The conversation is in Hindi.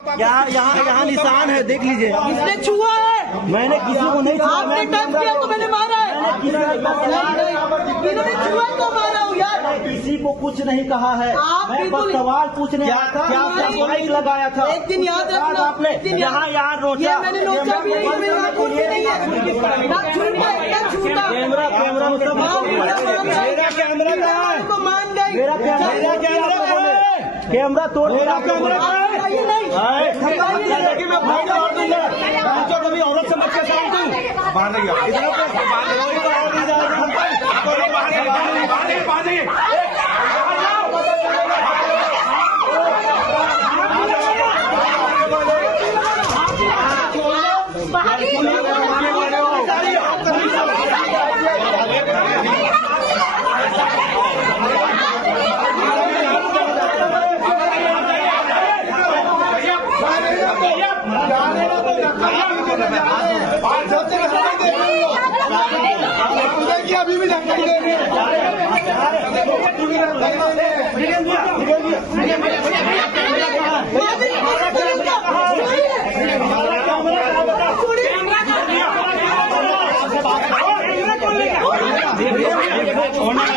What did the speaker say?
यहाँ निशान है, देख लीजिए। किसने छुआ है? मैंने किसी को नहीं छुआ। आपने टच किया तो मैंने मारा है। किन्होंने छुआ तो मारा हूँ यार। किसी को कुछ नहीं कहा है। मैं बस सवाल पूछने आया था। क्या माइक लगाया था? एक दिन याद रखना आपने। यहाँ नोचा, मैंने नोचा भी नहीं है। मेरा कुछ नहीं है। ना छूटा क्या छूटा? कैमरा मेरा कैमरा कहाँ है? मान गई। मेरा कैमरा तोड़, मेरा कैमरा कभी औरत समझ के बाहर नहीं अभी भी